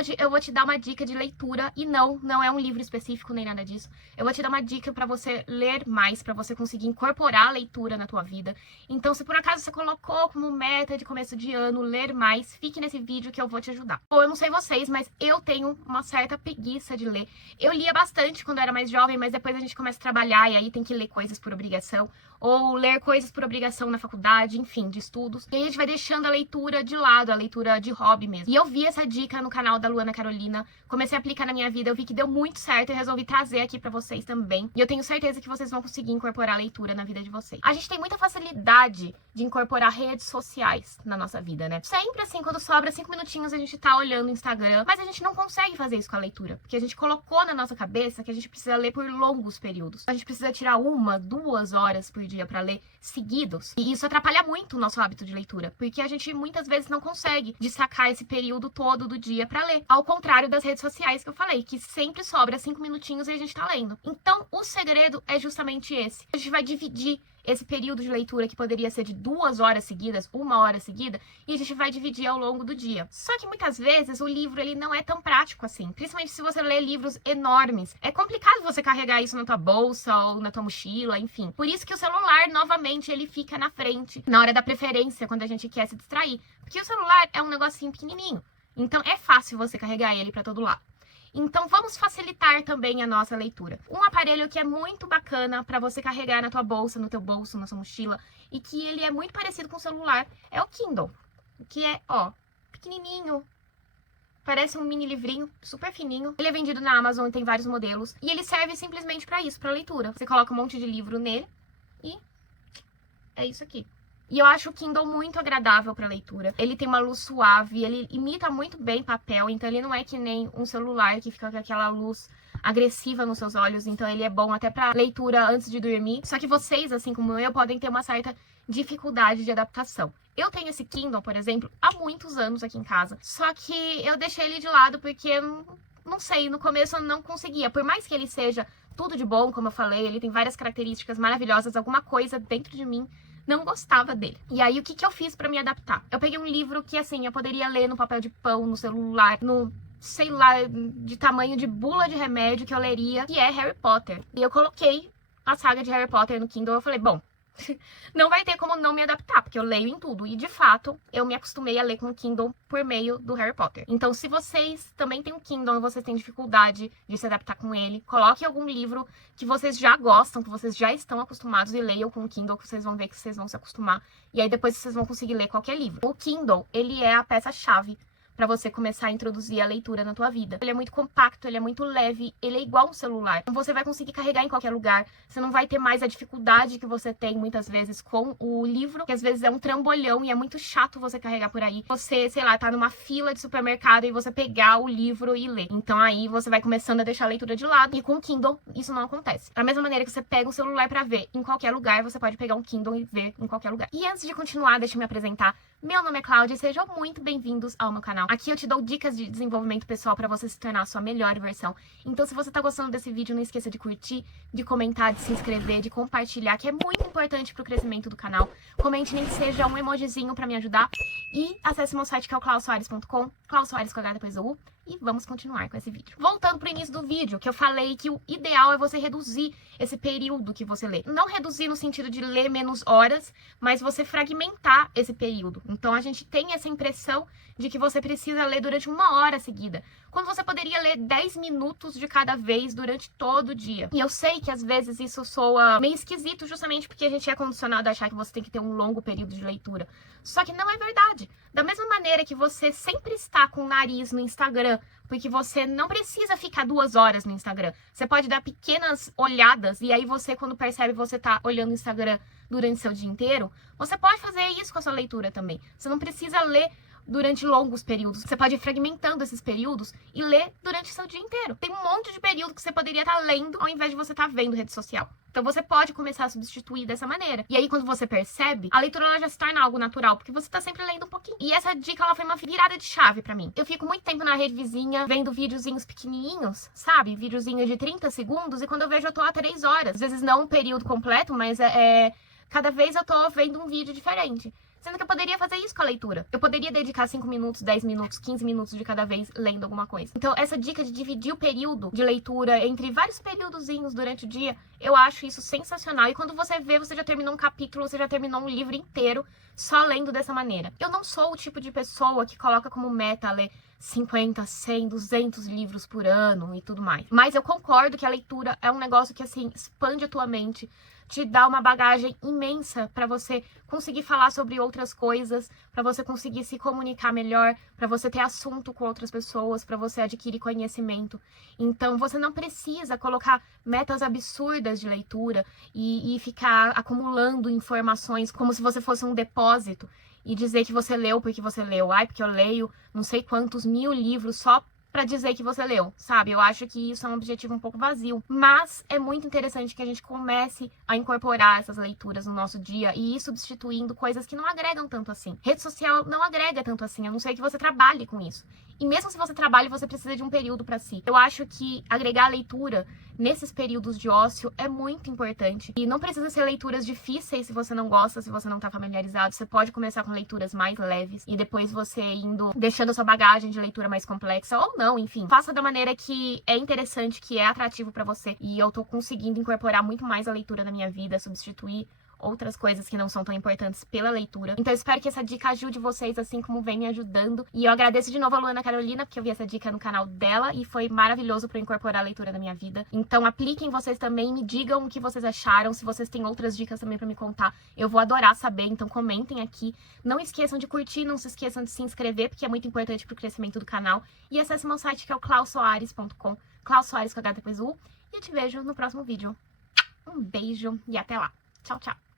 hoje eu vou te dar uma dica de leitura e não é um livro específico nem nada disso. Eu vou te dar uma dica pra você ler mais, pra você conseguir incorporar a leitura na tua vida. Então, se por acaso você colocou como meta de começo de ano ler mais, fique nesse vídeo que eu vou te ajudar. Bom, eu não sei vocês, mas eu tenho uma certa preguiça de ler. Eu lia bastante quando eu era mais jovem, mas depois a gente começa a trabalhar e aí tem que ler coisas por obrigação, ou ler coisas por obrigação na faculdade, enfim, de estudos. E aí a gente vai deixando a leitura de lado, a leitura de hobby mesmo. E eu vi essa dica no canal da Luana Carolina, comecei a aplicar na minha vida, eu vi que deu muito certo e resolvi trazer aqui pra vocês também. E eu tenho certeza que vocês vão conseguir incorporar a leitura na vida de vocês. A gente tem muita facilidade de incorporar redes sociais na nossa vida, né? Sempre assim, quando sobra 5 minutinhos a gente tá olhando o Instagram, mas a gente não consegue fazer isso com a leitura, porque a gente colocou na nossa cabeça que a gente precisa ler por longos períodos. A gente precisa tirar 1, 2 horas por dia pra ler seguidos. E isso atrapalha muito o nosso hábito de leitura, porque a gente muitas vezes não consegue destacar esse período todo do dia pra ler. Ao contrário das redes sociais que eu falei, que sempre sobra 5 minutinhos e a gente tá lendo. Então, o segredo é justamente esse. A gente vai dividir esse período de leitura que poderia ser de 2 horas seguidas, 1 hora seguida, e a gente vai dividir ao longo do dia. Só que muitas vezes o livro ele não é tão prático assim, principalmente se você lê livros enormes. É complicado você carregar isso na tua bolsa ou na tua mochila, enfim. Por isso que o celular, novamente, ele fica na frente na hora da preferência, quando a gente quer se distrair. Porque o celular é um negocinho pequenininho, então é fácil você carregar ele pra todo lado. Então, vamos facilitar também a nossa leitura. Um aparelho que é muito bacana para você carregar na tua bolsa, no teu bolso, na sua mochila, e que ele é muito parecido com o celular, é o Kindle. Que é, ó, pequenininho. Parece um mini livrinho, super fininho. Ele é vendido na Amazon e tem vários modelos. E ele serve simplesmente para isso, para leitura. Você coloca um monte de livro nele e é isso aqui. E eu acho o Kindle muito agradável para leitura. Ele tem uma luz suave, ele imita muito bem papel, então ele não é que nem um celular que fica com aquela luz agressiva nos seus olhos, então ele é bom até para leitura antes de dormir. Só que vocês, assim como eu, podem ter uma certa dificuldade de adaptação. Eu tenho esse Kindle, por exemplo, há muitos anos aqui em casa, só que eu deixei ele de lado porque, não sei, no começo eu não conseguia. Por mais que ele seja tudo de bom, como eu falei, ele tem várias características maravilhosas, alguma coisa dentro de mim não gostava dele. E aí, o que eu fiz pra me adaptar? Eu peguei um livro que, assim, eu poderia ler no papel de pão, no celular, no, sei lá, de tamanho de bula de remédio que eu leria, que é Harry Potter. E eu coloquei a saga de Harry Potter no Kindle, eu falei, bom, não vai ter como não me adaptar, porque eu leio em tudo. E, de fato, eu me acostumei a ler com o Kindle por meio do Harry Potter. Então, se vocês também têm um Kindle e vocês têm dificuldade de se adaptar com ele, coloquem algum livro que vocês já gostam, que vocês já estão acostumados e leiam com o Kindle, que vocês vão ver que vocês vão se acostumar. E aí, depois, vocês vão conseguir ler qualquer livro. O Kindle, ele é a peça-chave para você começar a introduzir a leitura na tua vida. Ele é muito compacto, ele é muito leve, ele é igual um celular. Você vai conseguir carregar em qualquer lugar, você não vai ter mais a dificuldade que você tem muitas vezes com o livro, que às vezes é um trambolhão e é muito chato você carregar por aí. Você, sei lá, tá numa fila de supermercado e você pegar o livro e ler. Então aí você vai começando a deixar a leitura de lado, e com o Kindle isso não acontece. Da mesma maneira que você pega o celular para ver em qualquer lugar, você pode pegar um Kindle e ver em qualquer lugar. E antes de continuar, deixa eu me apresentar. Meu nome é Cláudia e sejam muito bem-vindos ao meu canal. Aqui eu te dou dicas de desenvolvimento pessoal para você se tornar a sua melhor versão. Então, se você tá gostando desse vídeo, não esqueça de curtir, de comentar, de se inscrever, de compartilhar, que é muito importante pro crescimento do canal. Comente nem que seja um emojizinho para me ajudar. E acesse meu site que é o clausoares.com, Cláudio Soares com H depois do U. E vamos continuar com esse vídeo. Voltando pro início do vídeo, que eu falei que o ideal é você reduzir esse período que você lê. Não reduzir no sentido de ler menos horas, mas você fragmentar esse período. Então a gente tem essa impressão de que você precisa ler durante 1 hora seguida, quando você poderia ler 10 minutos de cada vez durante todo o dia. E eu sei que às vezes isso soa meio esquisito, justamente porque a gente é condicionado a achar que você tem que ter um longo período de leitura. Só que não é verdade. Da mesma maneira que você sempre está com o nariz no Instagram, porque você não precisa ficar 2 horas no Instagram. Você pode dar pequenas olhadas e aí você, quando percebe você tá olhando o Instagram durante seu dia inteiro, você pode fazer isso com a sua leitura também. Você não precisa ler durante longos períodos. Você pode ir fragmentando esses períodos e ler durante o seu dia inteiro. Tem um monte de período que você poderia estar lendo ao invés de você estar vendo rede social. Então você pode começar a substituir dessa maneira. E aí quando você percebe, a leitura ela já se torna algo natural, porque você tá sempre lendo um pouquinho. E essa dica ela foi uma virada de chave pra mim. Eu fico muito tempo na rede vizinha vendo videozinhos pequenininhos, sabe? Videozinhos de 30 segundos e quando eu vejo eu tô há 3 horas. Às vezes não um período completo, mas cada vez eu tô vendo um vídeo diferente. Sendo que eu poderia fazer isso com a leitura. Eu poderia dedicar 5 minutos, 10 minutos, 15 minutos de cada vez lendo alguma coisa. Então, essa dica de dividir o período de leitura entre vários períodozinhos durante o dia, eu acho isso sensacional. E quando você vê, você já terminou um capítulo, você já terminou um livro inteiro só lendo dessa maneira. Eu não sou o tipo de pessoa que coloca como meta ler 50, 100, 200 livros por ano e tudo mais. Mas eu concordo que a leitura é um negócio que, assim, expande a tua mente, te dá uma bagagem imensa para você conseguir falar sobre outras coisas, para você conseguir se comunicar melhor, para você ter assunto com outras pessoas, para você adquirir conhecimento. Então, você não precisa colocar metas absurdas de leitura e ficar acumulando informações como se você fosse um depósito e dizer que você leu porque você leu. Ai, porque eu leio não sei quantos 1000 livros só pra dizer que você leu, sabe? Eu acho que isso é um objetivo um pouco vazio. Mas é muito interessante que a gente comece a incorporar essas leituras no nosso dia e ir substituindo coisas que não agregam tanto assim. Rede social não agrega tanto assim, a não ser que você trabalhe com isso. E mesmo se você trabalha, você precisa de um período pra si. Eu acho que agregar a leitura nesses períodos de ócio é muito importante. E não precisa ser leituras difíceis se você não gosta, se você não tá familiarizado. Você pode começar com leituras mais leves e depois você indo, deixando a sua bagagem de leitura mais complexa ou não, enfim. Faça da maneira que é interessante, que é atrativo pra você. E eu tô conseguindo incorporar muito mais a leitura na minha vida, substituir outras coisas que não são tão importantes pela leitura. Então eu espero que essa dica ajude vocês, assim como vem me ajudando. E eu agradeço de novo a Luana Carolina, porque eu vi essa dica no canal dela e foi maravilhoso pra eu incorporar a leitura na minha vida. Então apliquem vocês também, me digam o que vocês acharam, se vocês têm outras dicas também pra me contar. Eu vou adorar saber, então comentem aqui. Não esqueçam de curtir, não se esqueçam de se inscrever, porque é muito importante pro crescimento do canal. E acesse meu site, que é o clausoares.com, Klaus Soares com H depois U. E eu te vejo no próximo vídeo. Um beijo e até lá. Tchau, tchau.